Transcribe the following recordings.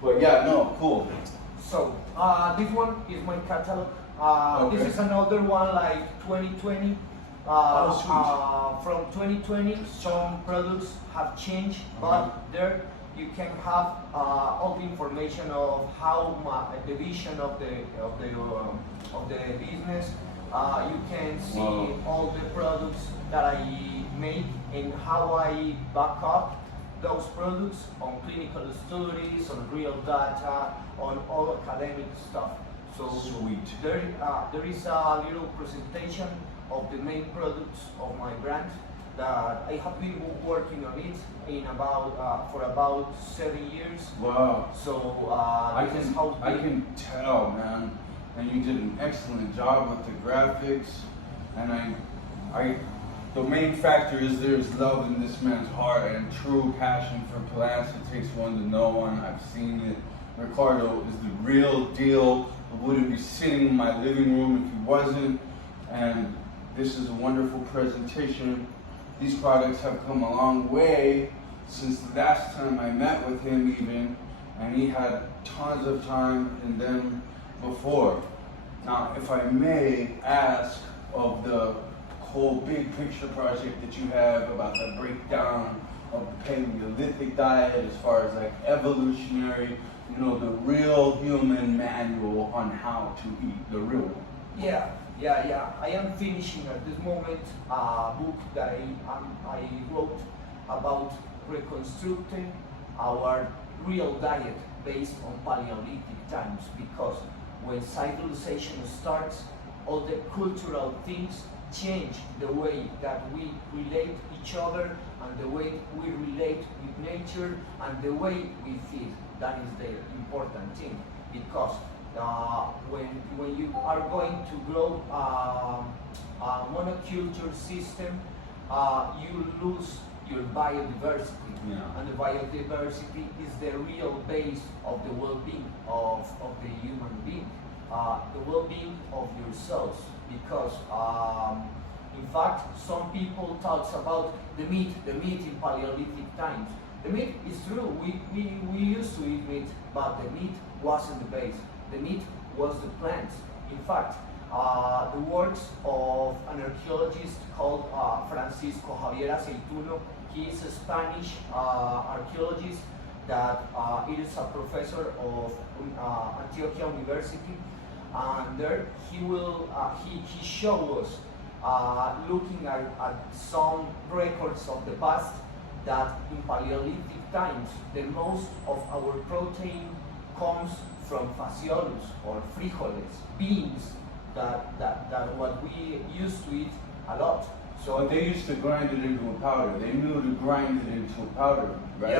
But yeah, no, cool. So this one is my catalog. Okay. This is another one like 2020. From 2020, some products have changed, but there you can have all the information of how the vision of the business. You can see all the products that I make and how I back up those products on clinical studies, on real data, on all academic stuff. So sweet. There is a little presentation of the main products of my brand that I have been working on it in for about 7 years. Wow. So I can tell, man, and you did an excellent job with the graphics, and the main factor is there's love in this man's heart and true passion for plants. It takes one to know one. I've seen it. Ricardo is the real deal. I wouldn't be sitting in my living room if he wasn't. And this is a wonderful presentation. These products have come a long way since the last time I met with him even, and he had tons of time in them before. Now, if I may ask of the whole big picture project that you have about the breakdown of the Paleolithic diet as far as like evolutionary, you know, the real human manual on how to eat, the real one. Yeah. I am finishing at this moment a book that I wrote about reconstructing our real diet based on Paleolithic times, because when civilization starts, all the cultural things change the way that we relate each other and the way we relate with nature and the way we feed. That is the important thing, because when you are going to grow a monoculture system, you lose your biodiversity. Yeah. And the biodiversity is the real base of the well-being of the human being, the well-being of yourselves. Because in fact, some people talk about the meat in Paleolithic times. The meat is true, we used to eat meat, but the meat wasn't the base. The meat was the plants. In fact, the works of an archaeologist called Francisco Javier Aceituno. He is a Spanish archaeologist that it is a professor of Antioquia University, and there he shows us looking at some records of the past that in Paleolithic times the most of our protein comes from fasciolos or frijoles, beans, that what we used to eat a lot. So but they used to grind it into a powder. They knew to grind it into a powder, right?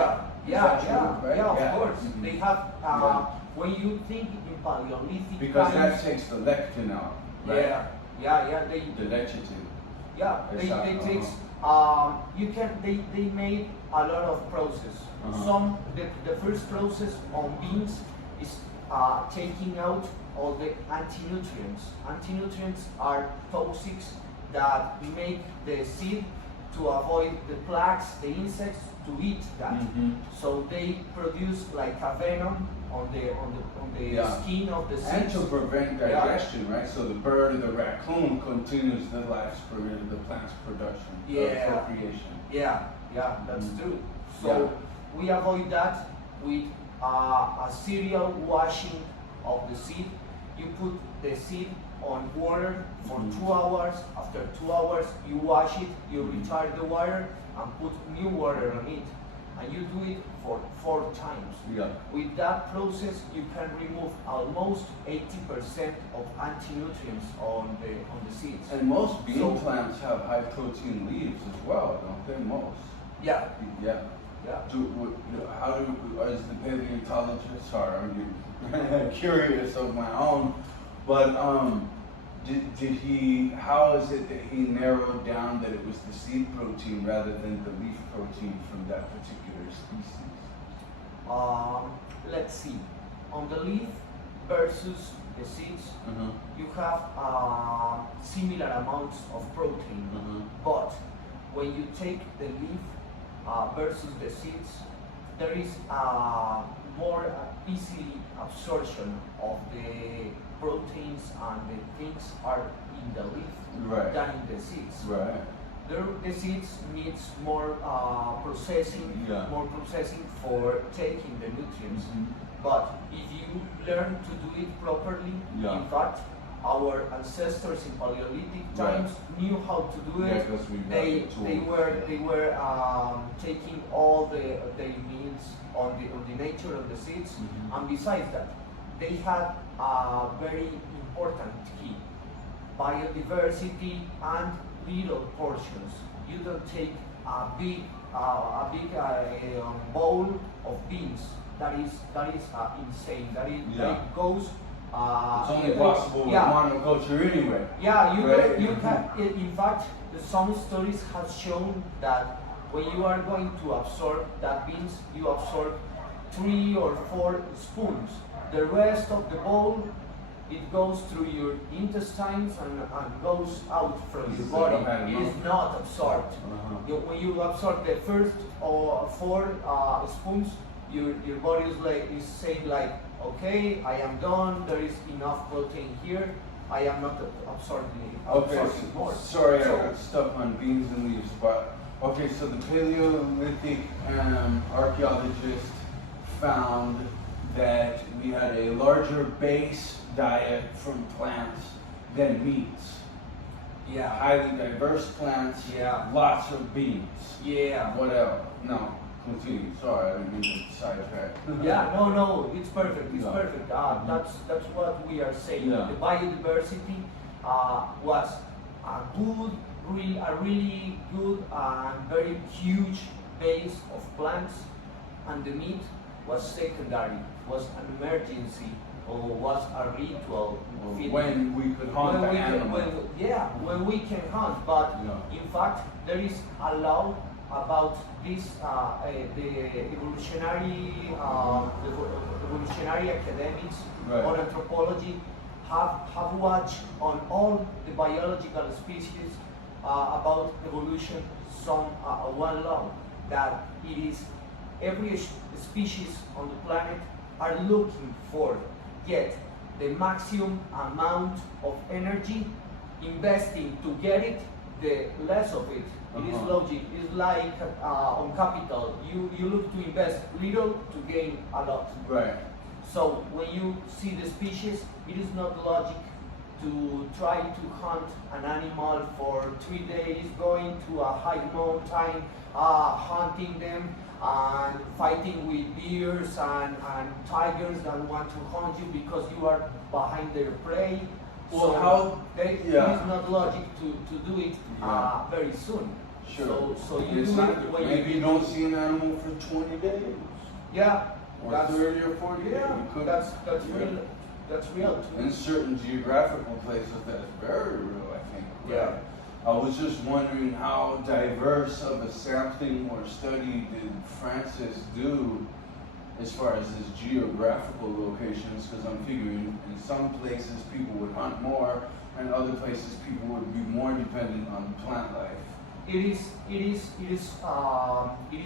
Right? Of course. Mm-hmm. They have, when you think in Paleolithic because times, that takes the lectin out, right? The lecithin. They takes, they made a lot of process. The first process on beans is taking out all the anti-nutrients. Anti-nutrients are toxics that make the seed to avoid the plagues, the insects, to eat that. So they produce like a venom on the skin of the seed. And to prevent digestion, right? So the bird or the raccoon continues the lifespan of the plant's production, procreation. That's true. So we avoid that with a serial washing of the seed. You put the seed on water for 2 hours. After 2 hours, you wash it, you retire the water, and put new water on it. And you do it for 4 times. With that process, you can remove almost 80% of anti-nutrients on the seeds. And most bean plants have high protein leaves as well, don't they? Most. Yeah. How as the paleontologist, sorry, I'm curious of my own, but how is it that he narrowed down that it was the seed protein rather than the leaf protein from that particular species? Let's see. On the leaf versus the seeds, you have similar amounts of protein, but when you take the leaf versus the seeds, there is more easily absorption of the proteins and the things are in the leaf Right. than in the seeds. Right. The seeds needs more processing, Yeah. more processing for taking the nutrients. Mhm. But if you learn to do it properly, Yeah. in fact, our ancestors in Paleolithic Right. times knew how to do Yeah, it. 'cause we got They the tools. they were taking all their meals on the nature of the seeds, Mhm. and besides that, they had a very important key: biodiversity and little portions. You don't take a big bowl of beans. That is insane. That Yeah. it goes. It's only possible with monoculture anyway. Yeah, Right? you can. In fact, some studies have shown that when you are going to absorb that beans, you absorb 3 or 4 spoons. The rest of the bowl, it goes through your intestines and goes out from your So body. don't have It is enough? not absorbed. When you absorb the first 4 spoons, your body is saying like, okay, I am done. There is enough protein here. I am not absorbing more. Sorry, I So- got stuck on beans and leaves, but okay, so the Paleolithic archaeologists found that we had a larger base diet from plants than meats. Yeah. Highly diverse plants, Yeah. lots of beans. Yeah. What else? No, continue. Sorry, I didn't mean to sidetrack. Yeah, no, it's perfect. It's Yeah. perfect. That's what we are saying. Yeah. The biodiversity was a really good and very huge base of plants, and the meat was secondary, was an emergency, or was a ritual. feeding. When we could hunt the animal. When we can hunt, but Yeah. in fact there is a law about this. The evolutionary academics Right. or anthropology have watched on all the biological species about evolution one law, that it is every species on the planet are looking for get the maximum amount of energy, investing to get it, the less of it. It is logic. It's like on capital. You look to invest little to gain a lot. Right. So when you see the species, it is not logic to try to hunt an animal for 3 days, going to a high mountain, hunting them, and fighting with bears and tigers that want to hunt you because you are behind their prey. Well, So it yeah. is not logic to do it very soon. Sure. So you It's do not, it when maybe you don't see an animal for 20 days. Yeah, Or that's 30 or 40 days. yeah, You could- that's yeah. real. That's real too. In certain geographical places, that's very real, I think. Yeah. I was just wondering how diverse of a sampling or study did Francis do as far as his geographical locations, because I'm figuring in some places people would hunt more, and other places people would be more dependent on plant life. It is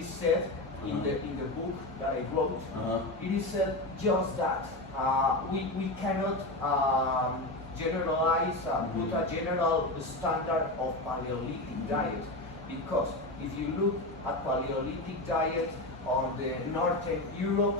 said in the book that I wrote. It is said just that we cannot generalize, put a general standard of Paleolithic diet, because if you look at Paleolithic diet on the northern Europe,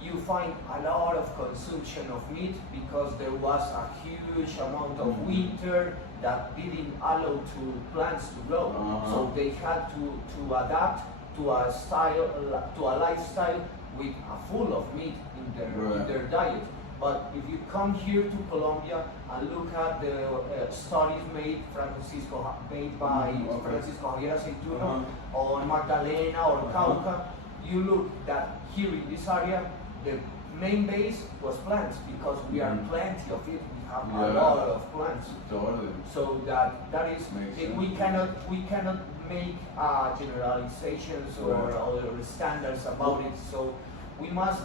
you find a lot of consumption of meat because there was a huge amount of winter that didn't allow to plants to grow. So they had to adapt to a style, to a lifestyle with a full of meat in their diet. But if you come here to Colombia and look at the studies made by Francisco Javier Aceituno on Magdalena or Cauca, you look that here in this area, the main base was plants because we are plenty of it. We have a lot of plants. Totally. So that is Makes we sense. cannot make generalizations or standards about it. So we must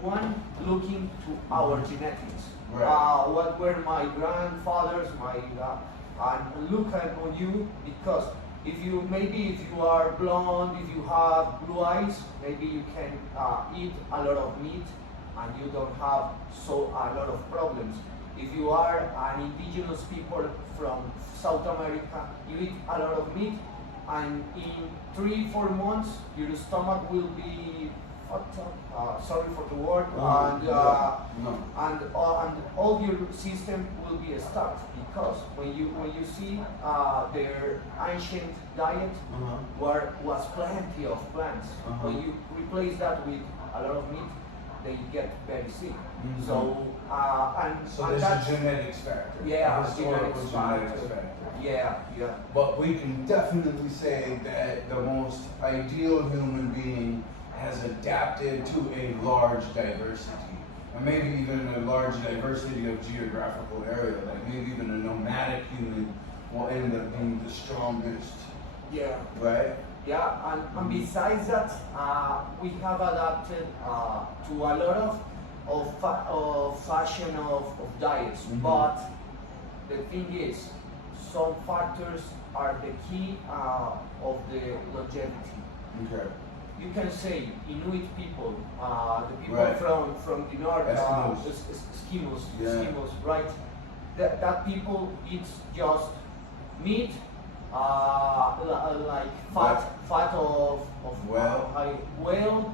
one looking to our genetics. Right. What were my grandfathers, and look at on you, because If you are blonde, if you have blue eyes, maybe you can eat a lot of meat and you don't have a lot of problems. If you are an indigenous people from South America, you eat a lot of meat, and in 3-4 months your stomach will be fucked up. Sorry for the word, and all your system will be stuck, because when you see their ancient diet was plenty of plants. When you replace that with a lot of meat, they get very sick. So there's a genetics factor. Yeah, historical genetics factor. Yeah. But we can definitely say that the most ideal human being has adapted to a large diversity, and maybe even a large diversity of geographical area. Like maybe even a nomadic human will end up being the strongest. Yeah. Right? Yeah, and besides that, we have adapted to a lot of fashion of diets. But the thing is, some factors are the key of the longevity. Okay. You can say Inuit people, the people Right. from the north, Eskimos. Eskimos, right? That people eat just meat, like fat of whale,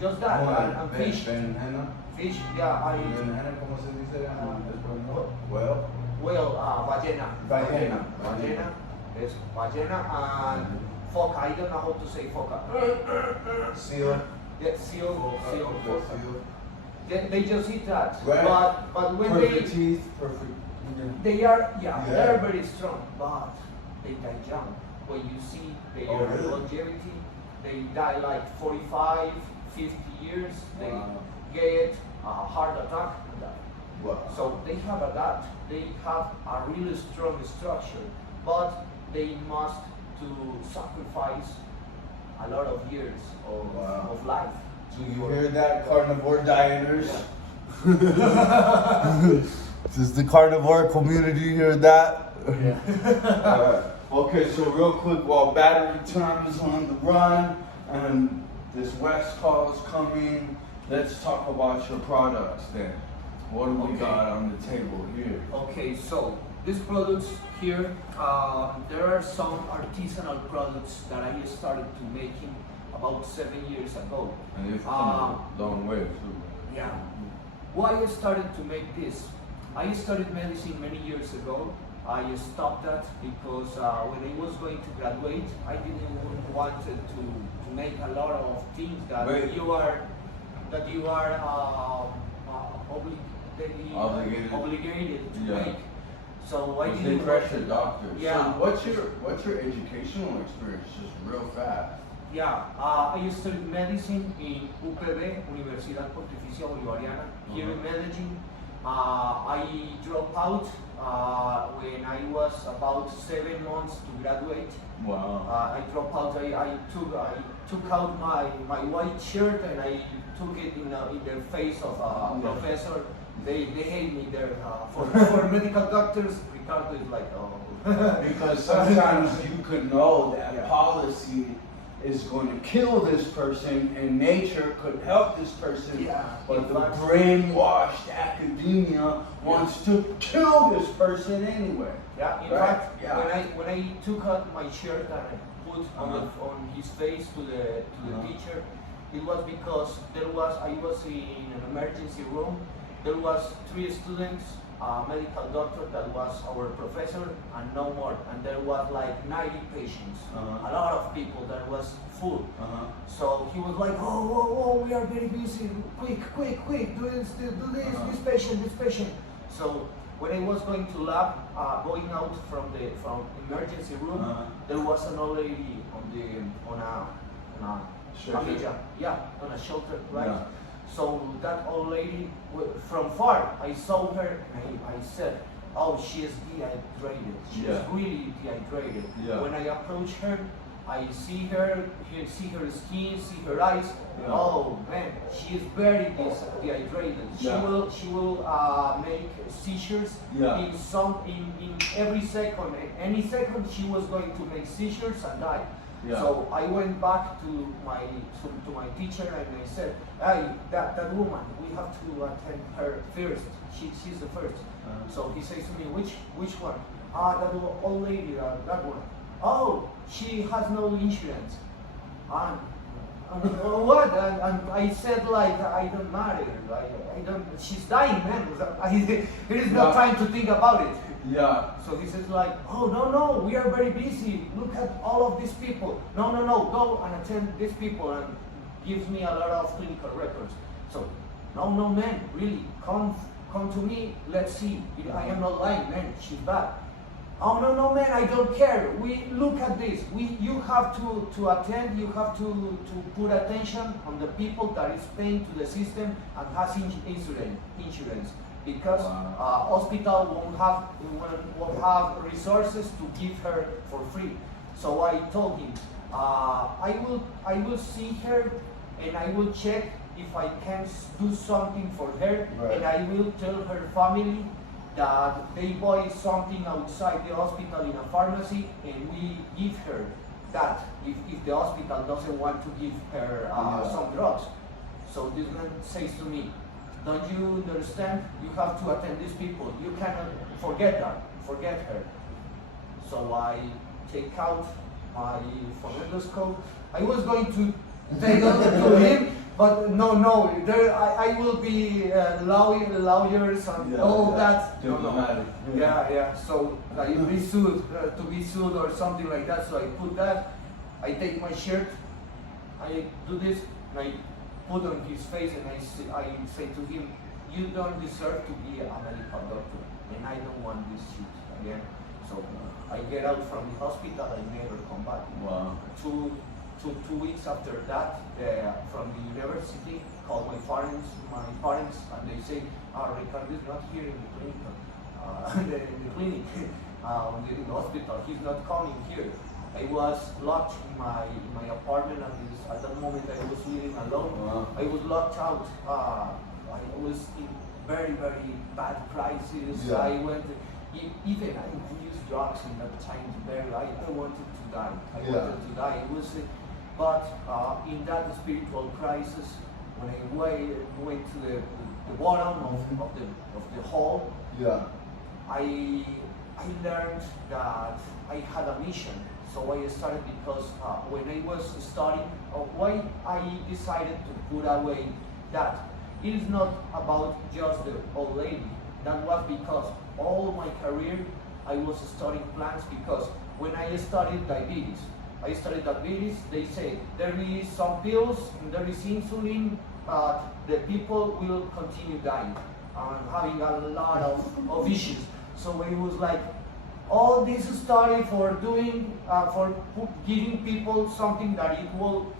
just that, and fish. Fish, yeah, ¿Cómo se dice en español? whale, ballena. It's ballena, and foca. I don't know how to say foca. Seal. Yeah, seal, foca. They just eat that. Right. But when Perfect teeth, perfect. they are they're very strong, but they die young. When you see their longevity, they die like 45, 50 years. They get a heart attack and die. Wow. So they have they have a really strong structure, but they must to sacrifice a lot of years of life. So you hear that, carnivore dieters? This is the carnivore community, you hear that? Yeah. Okay, so real quick, while battery time is on the run and this West call is coming, let's talk about your products then. What do we got on the table here? Okay, so these products here, there are some artisanal products that I started to making about 7 years ago. And you've come a long way too. Yeah. Why I started to make this? I studied medicine many years ago. I stopped that because when I was going to graduate, I didn't want to make a lot of things that you are obligated to make. So I didn't. They pressure doctors. Yeah. So what's your educational experience? Just real fast. Yeah, I studied medicine in UPB, Universidad Pontificia Bolivariana, here in Medellin. I dropped out when I was about 7 months to graduate. Wow. I dropped out. I took out my white shirt and I took it in the face of a professor. They hate me there. For medical doctors, Ricardo is like, oh. Because sometimes you could know that policy is going to kill this person and nature could help this person, but the brainwashed academia wants to kill this person anyway. Yeah, in fact, when I took out my shirt and I put on his face to the teacher, it was because I was in an emergency room. There was 3 students, a medical doctor that was our professor, and no more. And there was like 90 patients, a lot of people. That was full. So he was like, oh, we are very busy. Quick, do this patient. So when I was going to lab, going out from emergency room, there was an old lady on a camilla, on a shelter, right? Yeah. So that old lady, from far, I saw her and I said, oh, she is dehydrated. She is really dehydrated. Yeah. When I approached her, I see her skin, see her eyes. Yeah. Oh man, she is very dehydrated. Yeah. She will make seizures Yeah. in every second. Any second she was going to make seizures and die. Yeah. So I went back to my teacher and I said, hey, that woman, we have to attend her first. She's the first. So he says to me, which one? That old lady, that one. Oh, she has no insurance. What? And I said like, I don't matter. I don't. She's dying, man. There is no time to think about it. Yeah. So he says like, oh no, we are very busy. Look at all of these people. No, go and attend these people, and gives me a lot of clinical records. So, no, man, really, come to me. Let's see. I am not lying, man. She's bad. Oh no, man, I don't care. We look at this. You have to attend. You have to put attention on the people that is paying to the system and has insurance. Because hospital won't have resources to give her for free. So I told him, I will see her and I will check if I can do something for her, right. And I will tell her family that they buy something outside the hospital in a pharmacy and we give her that if the hospital doesn't want to give her some drugs. So this man says to me, don't you understand? You have to attend these people. You cannot forget her. So I take out my phonendoscope. I was going to take it to him, but no. I will be lawyers and all that. Diplomatic. Yeah. So I will be sued to be sued or something like that. So I put that. I take my shirt. I do this. And I put on his face and I say to him, you don't deserve to be a medical doctor and I don't want this shit again. So I get out from the hospital, I never come back. Wow. Two weeks after that, from the university, called my parents, and they say, Ricardo is not here in the clinic, in the hospital, he's not coming here. I was locked in my apartment at that moment I was living alone. Wow. I was locked out. I was in very, very bad crisis. Yeah. I went, even I used drugs in that time I wanted to die. It was, but in that spiritual crisis, when I went to the bottom of the hole, I learned that I had a mission. So I started because when I was studying, why I decided to put away that. It is not about just the old lady. That was because all my career I was studying plants because when I studied diabetes, they say there is some pills, there is insulin, but the people will continue dying and having a lot of issues. So it was like, all this study for doing, for giving people something that it won't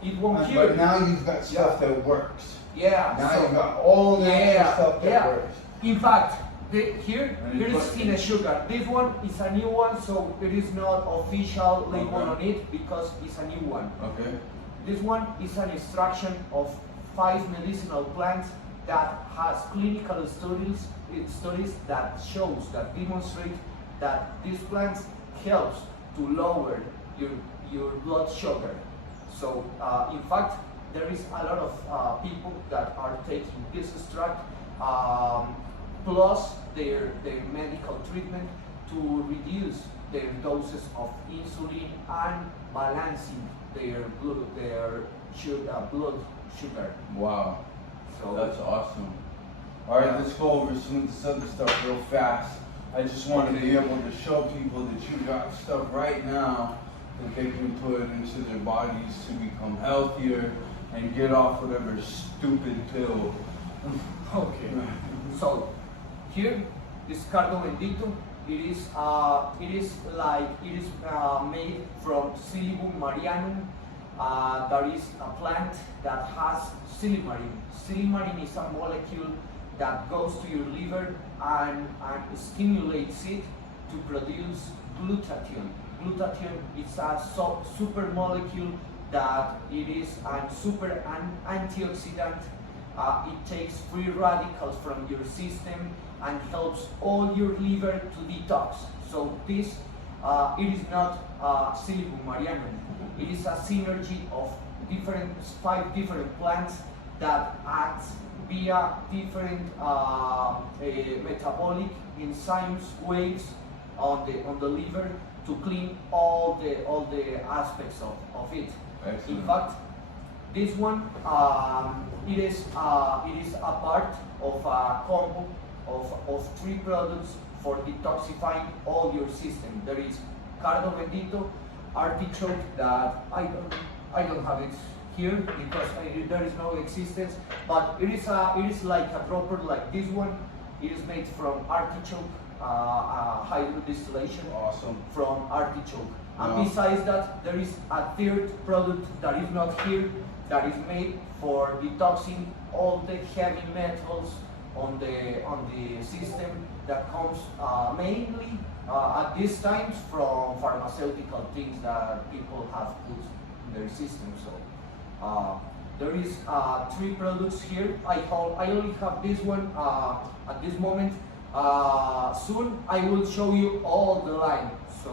cure. But now you've got stuff that works. Yeah. Now you've got all that stuff that works. In fact, here is thin sugar. This one is a new one, so there is not official label on it because it's a new one. Okay. This one is an extraction of 5 medicinal plants that has clinical studies that demonstrate that these plants helps to lower your blood sugar. So in fact, there is a lot of people that are taking this extract plus their medical treatment to reduce their doses of insulin and balancing their blood sugar. Wow. So that's awesome. All right, let's go over some of this other stuff real fast. I just wanted to be able to show people that you got stuff right now that they can put into their bodies to become healthier and get off whatever stupid pill. Okay. So here, this cardo bendito, it is made from Silybum marianum. There is a plant that has silimarin. Silimarin is a molecule that goes to your liver and stimulates it to produce glutathione. glutathione is a super molecule that it is an antioxidant. It takes free radicals from your system and helps all your liver to detox. So this it is not Silybum marianum. It is a synergy of five different plants that acts via different metabolic enzymes waves on the liver to clean all the aspects of it. Excellent. In fact, this one it is a part of a combo of three products for detoxifying all your system. There is Cardo Bendito, artichoke that I don't have it here because there is no existence, but it is like a dropper like this one. It is made from artichoke, hydro distillation. Awesome. From artichoke. And Wow. besides that, there is a third product that is not here, that is made for detoxing all the heavy metals on the system that comes mainly at these times from pharmaceutical things that people have put in their system. So there is three products here. I only have this one at this moment. Soon I will show you all the line. So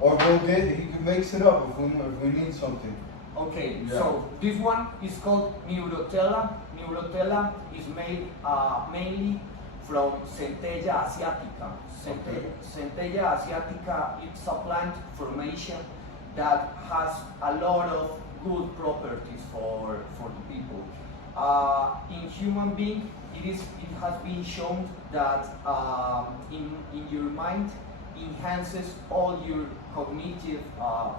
Or go get it. He can mix it up if we need something. okay, Yeah. so this one is called Neurotella. Neurotella is made mainly from Centella asiatica. Centella asiatica is a plant formation that has a lot of good properties for the people. In human being, it has been shown that in your mind enhances all your cognitive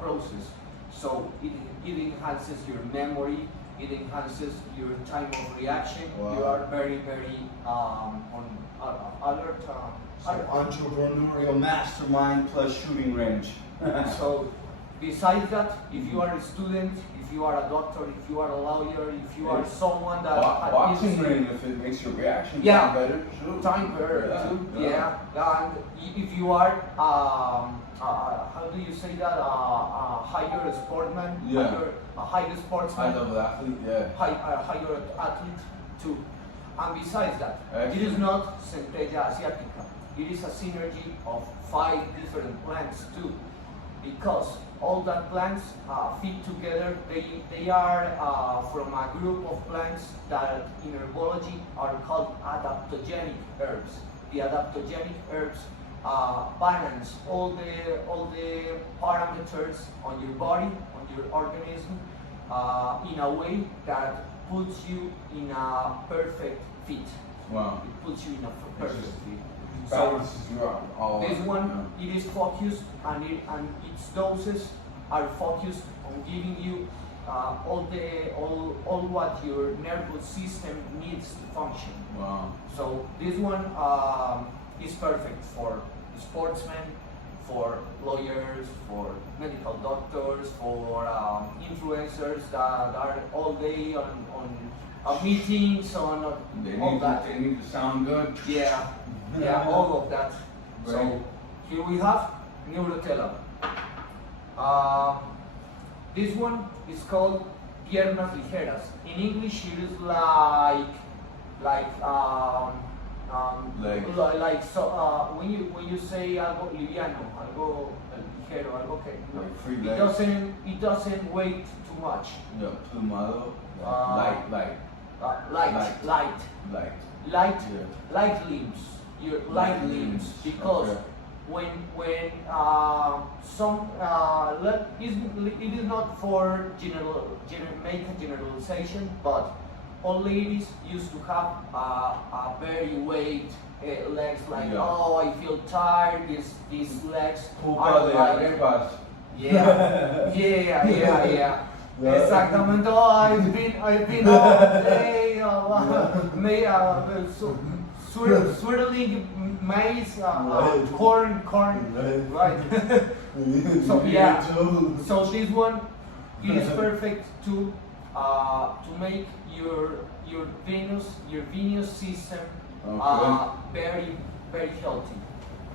process. So it enhances your memory, it enhances your time of reaction. Wow. You are very on alert. So entrepreneurial mastermind plus shooting range. So besides that, if you are a student, if you are a doctor, if you are a lawyer, if you are someone that Boxing ring, if it makes your reaction Yeah. time better, sure. time better too. Yeah. And if you are how do you say that, higher sportsman, Yeah. a higher sportsman, High level athlete, yeah. higher athlete too. And besides that, it is Excellent. not Centella asiatica. It is a synergy of 5 different plants too, because all that plants fit together. They are from a group of plants that in herbology are called adaptogenic herbs. The adaptogenic herbs balance all the parameters on your body, on your organism, in a way that puts you in a perfect fit. Wow. It puts you in a perfect fit. Balances you out. All This out, one, it is focused and its doses are focused on giving you all what your nervous system needs to function. Wow. So this one is perfect for sportsmen, for lawyers, for medical doctors, for influencers that are all day on meetings, on They all need, that. they need to sound good. Yeah, yeah, all of that. Right. So here we have Neurotella. This one is called piernas ligeras. In English, it is like when you say algo liviano, algo ligero, algo que Like free it legs. doesn't weigh too much. Yeah, plumado. Light. Light. Light Yeah. light limbs, your light Light limbs, limbs, because okay. when it is not for make a generalization, but all ladies used to have a very weight legs, like Yeah. oh, I feel tired, these legs Culpa are de like, arepas. yeah. Exactamente. Oh, I've been all day swirling maize, corn, right? So yeah. So this one is perfect to make your venous system Okay. very healthy.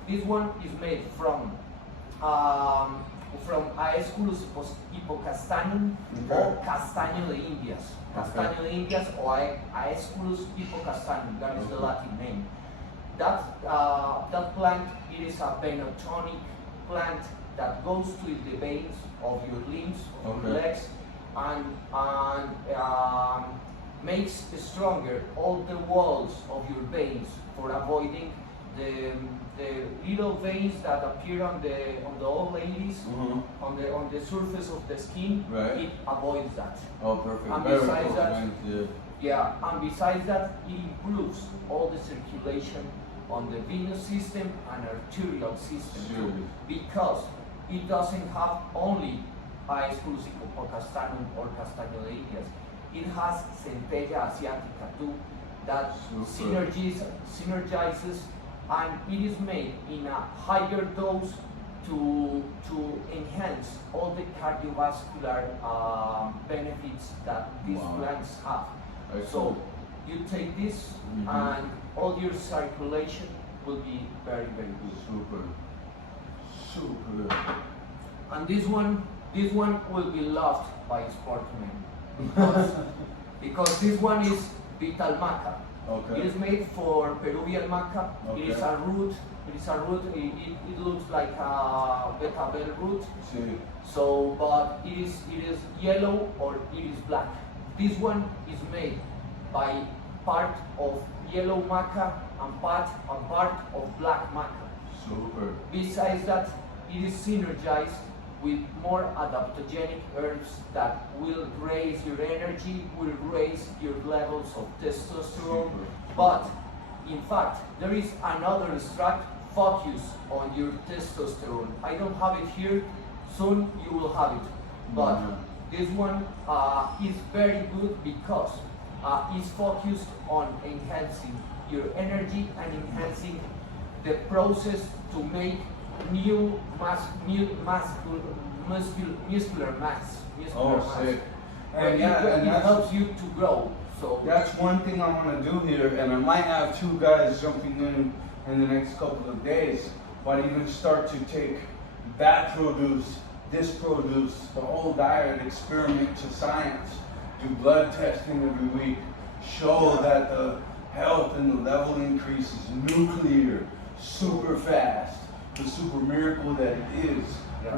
This one is made from Aesculus hippocastanum or Castaño de Indias. Castaño de Indias or Aesculus hippocastanum, that is the Latin name. That plant, it is a venotonic plant that goes to the veins of your limbs, of your legs, and makes stronger all the walls of your veins for avoiding the little veins that appear on the old ladies, on the surface of the skin. Right. It avoids that. Oh, perfect. And Very besides cool, that, man. Yeah. yeah, and besides that, it improves all the circulation on the venous system and arterial system too, because it doesn't have only Aesculus hippocastanum or Castaño de Indias. It has Centella asiatica too, that synergizes, and it is made in a higher dose to enhance all the cardiovascular benefits that these plants have. So you take this and all your circulation will be very, very good. Super. And this one will be loved by sportsmen because this one is vital maca. Okay. It is made for Peruvian maca. Okay. It is a root. It looks like a betabel root. Sí. So, but it is yellow or it is black. This one is made by part of yellow maca and part of black maca. Super. Besides that, it is synergized with more adaptogenic herbs that will raise your energy, will raise your levels of testosterone. But in fact, there is another extract focused on your testosterone. I don't have it here. Soon you will have it. But this one is very good because it's focused on enhancing your energy and enhancing the process to make new muscular mass. Sick. And it helps you to grow. So that's one thing I want to do here, and I might have two guys jumping in the next couple of days. But even start to take that produce, this produce, the whole diet, experiment to science, do blood testing every week, show that the health and the level increases nuclear, super fast, the super miracle that it is.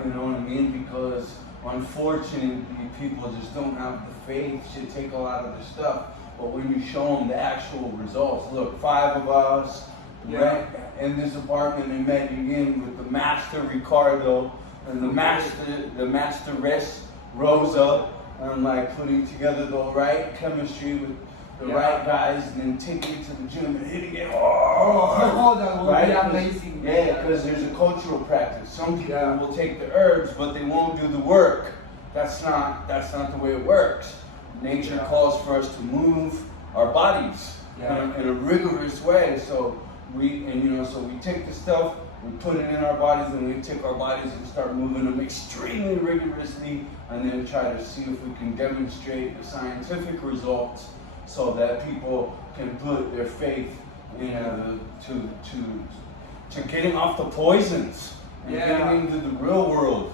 You know what I mean? Because unfortunately, people just don't have the faith to take a lot of this stuff. But when you show them the actual results, look, 5 of us in this apartment in Medellin with the master Ricardo and the masteress Rosa, and like putting together the right chemistry with the right guys, and then taking it to the gym and hitting it hard. That will be amazing. Yeah, because there's a cultural practice. Some people will take the herbs, but they won't do the work. That's not the way it works. Nature calls for us to move our bodies in a rigorous way. So we take the stuff, we put it in our bodies, and we take our bodies and start moving them extremely rigorously, and then try to see if we can demonstrate the scientific results, so that people can put their faith in to getting off the poisons and getting into the real world.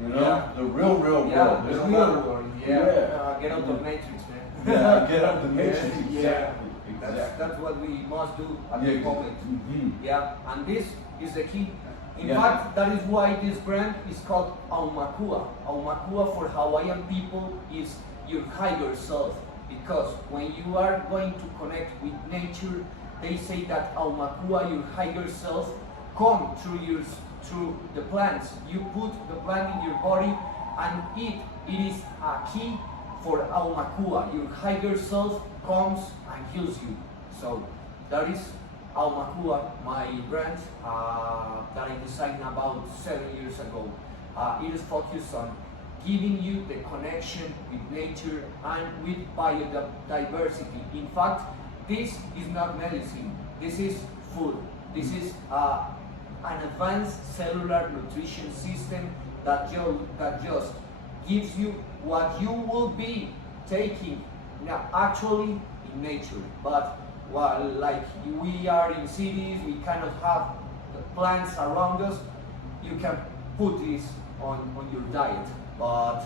You know, the real world. There's the real world. Get out of the matrix, man. Get out of the matrix. Exactly. That's what we must do at the moment. And this is the key. In fact, that is why this brand is called Aumakua. Aumakua for Hawaiian people is your higher self. Because when you are going to connect with nature, they say that Aumakua, your higher self, come through the plants. You put the plant in your body, and it is a key for Aumakua. Your higher self comes and heals you. So that is Aumakua, my brand that I designed about 7 years ago. It is focused on giving you the connection with nature and with biodiversity. In fact, this is not medicine. This is food. This is an advanced cellular nutrition system that just gives you what you will be taking actually in nature. But like we are in cities, we cannot have the plants around us, you can put this on your diet. But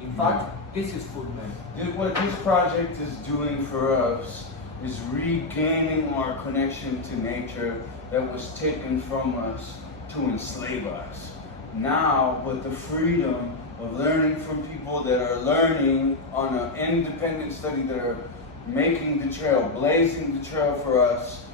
in fact, this is food, man. What this project is doing for us is regaining our connection to nature that was taken from us to enslave us. Now, with the freedom of learning from people that are learning on an independent study, that are making the trail, blazing the trail for us,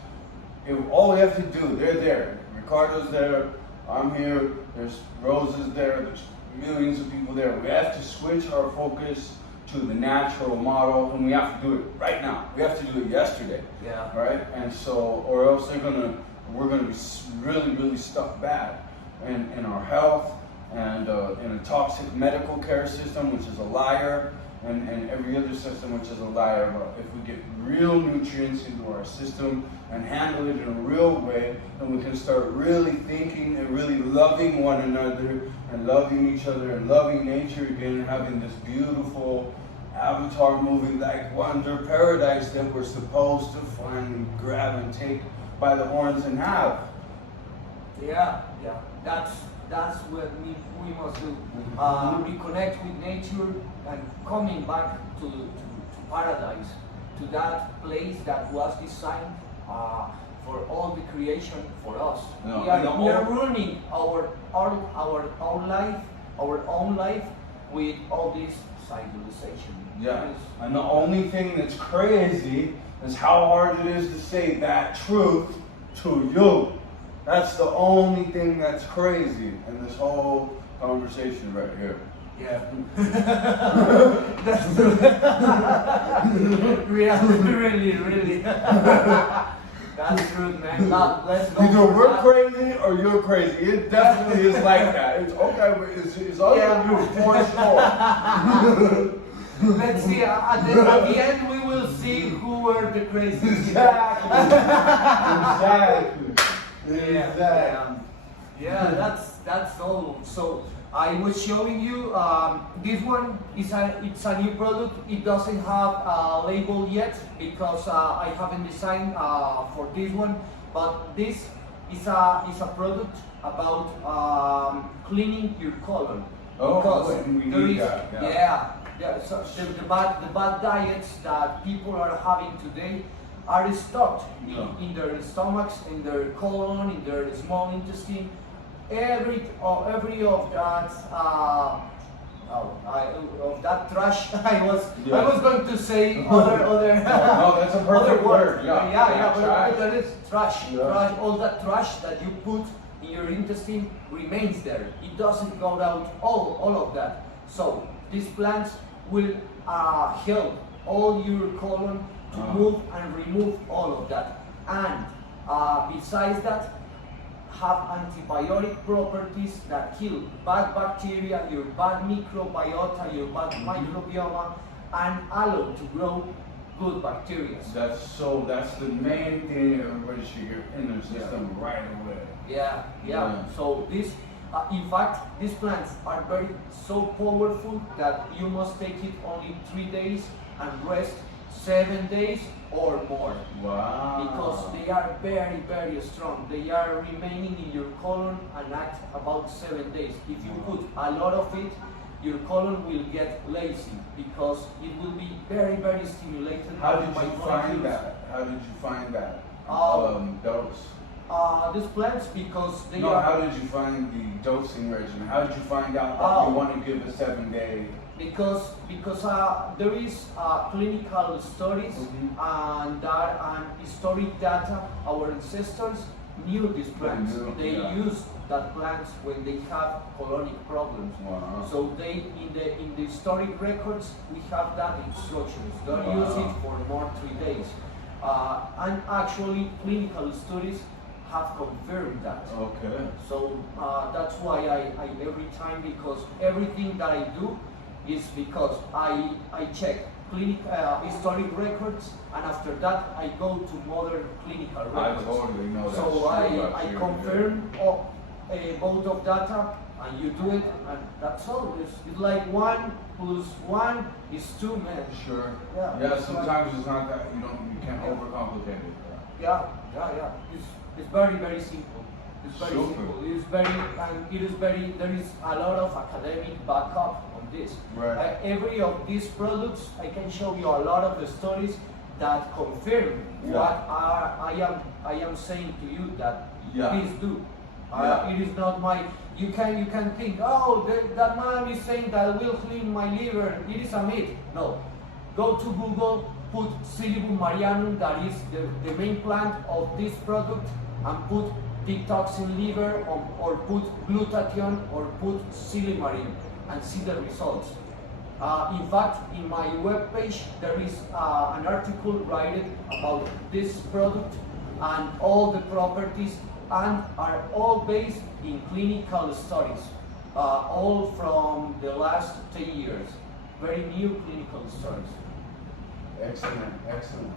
all we have to do, they're there. Ricardo's there, I'm here, there's Rosa's there, there's millions of people there. We have to switch our focus to the natural model, and we have to do it right now. We have to do it yesterday. Yeah. Right? And so, or else we're gonna be really, really stuck bad in our health and in a toxic medical care system, which is a liar, and every other system, which is a liar. But if we get real nutrients into our system and handle it in a real way, then we can start really thinking and really loving one another and loving each other and loving nature again, and having this beautiful avatar moving like wonder paradise that we're supposed to finally grab and take by the horns and have. Yeah. That's what we must do. Reconnect with nature and coming back to paradise, to that place that was designed for all the creation for us. No, we are ruining our own life with all this civilization. Yeah, and the only thing that's crazy is how hard it is to say that truth to you. That's the only thing that's crazy in this whole conversation right here. Yeah. That's true. Really. That's true, man. Let's go. Either we're crazy or you're crazy. It definitely is like that. It's okay, but it's all you for sure. Let's see, at the end we will see who were the craziest. Exactly. Yeah, that's all. So I was showing you this one it's a new product. It doesn't have a label yet because I haven't designed for this one. But this is a product about cleaning your colon. Oh, because we there need is, that. yeah. So the bad diets that people are having today are stuck in their stomachs, in their colon, in their small intestine. Every of that of that trash. I was going to say other. No, that's a perfect word. Yeah, but that is trash. Yeah. Trash. All that trash that you put in your intestine remains there. It doesn't go out. All of that. So these plants will help all your colon to move and remove all of that. And besides that, have antibiotic properties that kill bad bacteria, your bad microbiota, your bad microbiome, and allow to grow good bacteria. That's the main thing everybody should get in their system right away. Yeah. So this, in fact, these plants are so powerful that you must take it only 3 days and rest 7 days or more. Wow. Because they are very, very strong. They are remaining in your colon and act about 7 days. If you put a lot of it, your colon will get lazy because it will be very, very stimulated. How did you find that? Dose? These plants, because they No, are... how did you find the dosing regimen? How did you find out that you want to give a 7-day? Because there is clinical studies and historic data. Our ancestors knew these plants. They used that plants when they have colonic problems. Wow. So they in the historic records we have that instructions. Don't use it for more 3 days. And actually clinical studies have confirmed that. Okay. So that's why I every time, because everything that I do is because I check historic records, and after that I go to modern clinical records. I totally know that. So I confirm both of data, and you do it, and that's all. It's like 1 + 1 is 2, man. Sure. Yeah. Sometimes it's not that you can't overcomplicate it. Yeah. It's very, very simple. It's very Super. simple. It is very, and it is very. There is a lot of academic backup on this. Right. Every of these products, I can show you a lot of the stories that confirm what I am saying to you that please do. It is not my. You can think, oh, that man is saying that will clean my liver. It is a myth. No. Go to Google, put Psyllabum marianum, that is the main plant of this product, and put detoxing liver, or put glutathione, or put silymarin, and see the results. In fact, in my webpage, there is an article written about this product and all the properties, and are all based in clinical studies, all from the last 10 years. Very new clinical studies. Excellent, excellent.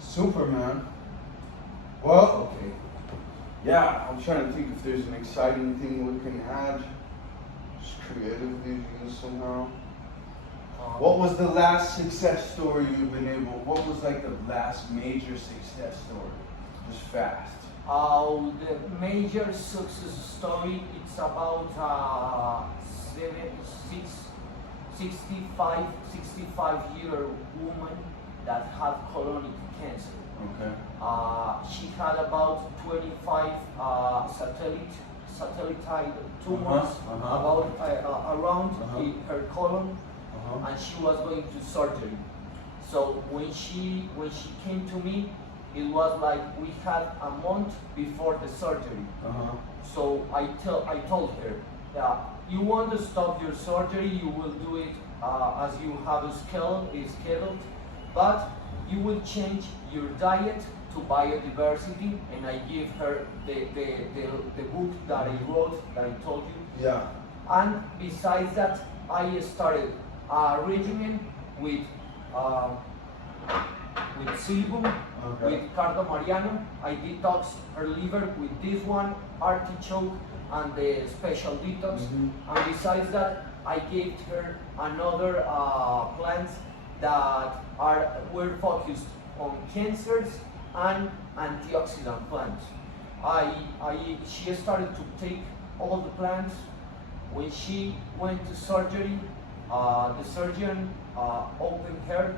Super, man. Well, okay. Yeah, I'm trying to think if there's an exciting thing we can add, just creatively use somehow. What was the last success story you've been able, what was like the last major success story? Just fast. The major success story, it's about 65-year woman that had colonic cancer. Okay. She had about 25 satellite tumors about around her colon, and she was going to surgery. So when she came to me, it was like we had a month before the surgery. So I told her, you want to stop your surgery, you will do it as you have scheduled, but you will change your diet to biodiversity, and I give her the book that I wrote, that I told you. Yeah. And besides that, I started a regimen with Psyllabum, with Ricardo Campezano. I detox her liver with this one, artichoke, and the special detox. And besides that, I gave her another plants that were focused on cancers and antioxidant plants. She started to take all the plants. When she went to surgery, the surgeon opened her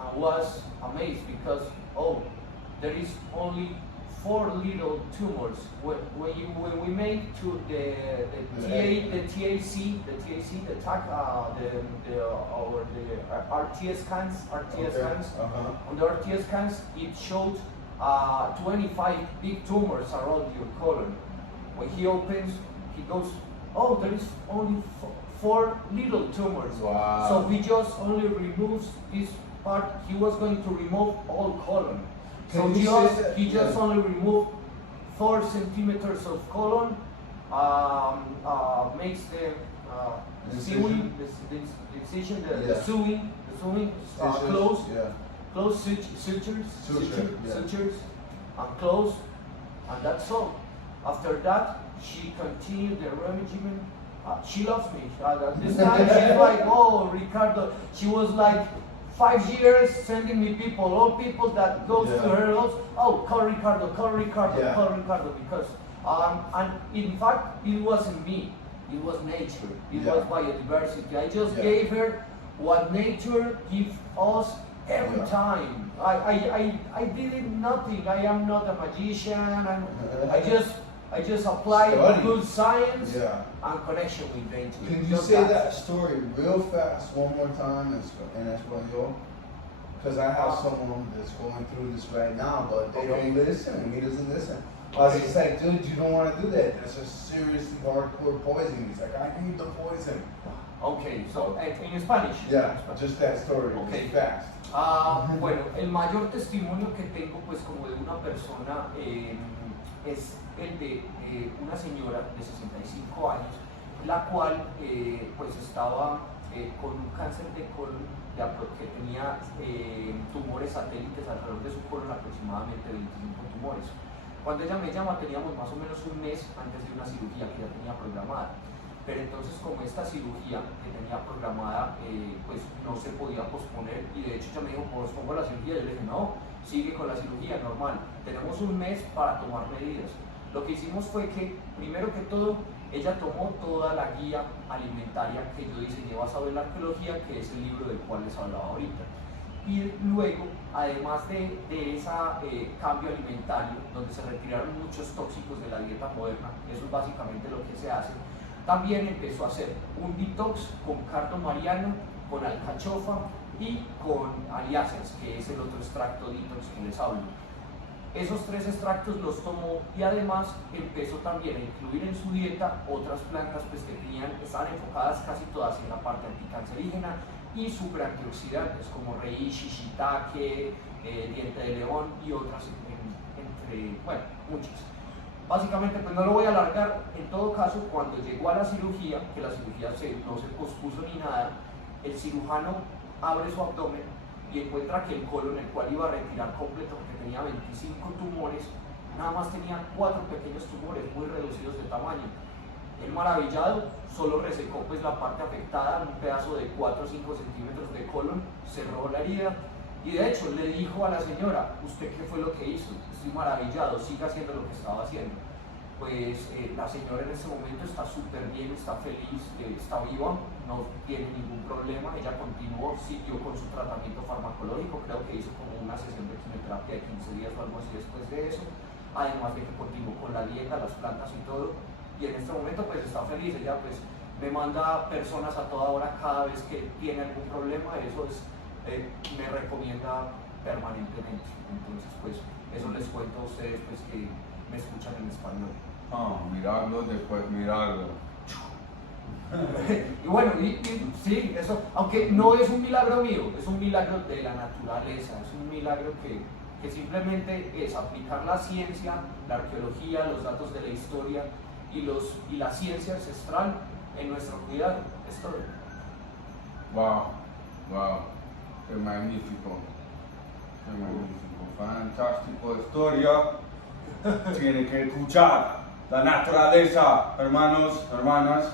and was amazed because, there is only 4 little tumors. When we made to the TAC, our RTS scans, on the RTS scans, it showed 25 big tumors around your colon. When he opens, he goes, there is only 4 little tumors. Wow. So he just only removes this part. He was going to remove all colon. So he just only removed 4 centimeters of colon, makes the sewing, the incision, the sewing, close, close sutures, and close, and that's all. After that, she continued the regimen. She loves me. This time she's like, Ricardo. She was like 5 years sending me people, all people that goes to her house. Call Ricardo, call Ricardo, because and in fact it wasn't me. It was nature. It was biodiversity. I just gave her what nature gives us every time. I did nothing. I am not a magician. I just apply good science and connection with nature. Can you say that story real fast one more time in Espanol? Because I have someone that's going through this right now, but they don't listen. He doesn't listen. I was just like, dude, you don't want to do that. That's a seriously hardcore poison. He's like, I need the poison. Okay, so in Spanish. Yeah, just that story. Okay. Fast. Bueno, el mayor testimonio que tengo, pues, como de una persona, es el de una señora de 65 años, la cual pues estaba con un cáncer de colon, que tenía tumores satélites alrededor de su colon, aproximadamente 25 tumores. Cuando ella me llama, teníamos más o menos un mes antes de una cirugía que ya tenía programada. Pero entonces, como esta cirugía que tenía programada pues no se podía posponer, y de hecho ella me dijo, pospongo la cirugía. Yo le dije, no, sigue con la cirugía normal, tenemos un mes para tomar medidas. Lo que hicimos fue que, primero que todo, ella tomó toda la guía alimentaria que yo diseñé basado en la arqueología, que es el libro del cual les hablaba ahorita. Y luego, además de ese cambio alimentario, donde se retiraron muchos tóxicos de la dieta moderna, eso es básicamente lo que se hace, también empezó a hacer un detox con cardo mariano, con alcachofa y con aliáceas, que es el otro extracto detox que les hablo. Esos 3 extractos los tomó y además empezó también a incluir en su dieta otras plantas pues, que estaban enfocadas casi todas en la parte anticancerígena y super antioxidantes como reishi, shiitake, diente de león y otras entre, bueno, muchas. Básicamente, pues no lo voy a alargar. En todo caso, cuando llegó a la cirugía, que la cirugía no se pospuso ni nada, el cirujano abre su abdomen y encuentra que el colon, el cual iba a retirar completo porque tenía 25 tumores, nada más tenía 4 pequeños tumores muy reducidos de tamaño. Él, maravillado, solo resecó pues la parte afectada, un pedazo de 4 o 5 centímetros de colon, cerró la herida y de hecho le dijo a la señora: ¿usted qué fue lo que hizo? Estoy maravillado, siga haciendo lo que estaba haciendo. Pues la señora en este momento está súper bien, está feliz, está viva, no tiene ningún problema. Ella continuó, siguió con su tratamiento farmacológico, creo que hizo como una sesión de quimioterapia de 15 días o algo así después de eso, además de que continuó con la dieta, las plantas y todo, y en este momento pues está feliz. Ella pues me manda personas a toda hora cada vez que tiene algún problema, eso es, me recomienda permanentemente. Entonces pues eso les cuento a ustedes pues que me escuchan en español. Mirarlo después mirarlo. Y bueno, sí, eso, aunque no es un milagro mío, es un milagro de la naturaleza, es un milagro que simplemente es aplicar la ciencia, la arqueología, los datos de la historia y la ciencia ancestral en nuestro cuidado. Es todo. Wow, qué magnífico, fantástico historia. Tiene que escuchar la naturaleza, hermanos, hermanas.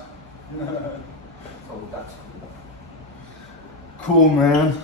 So that's Cool, man.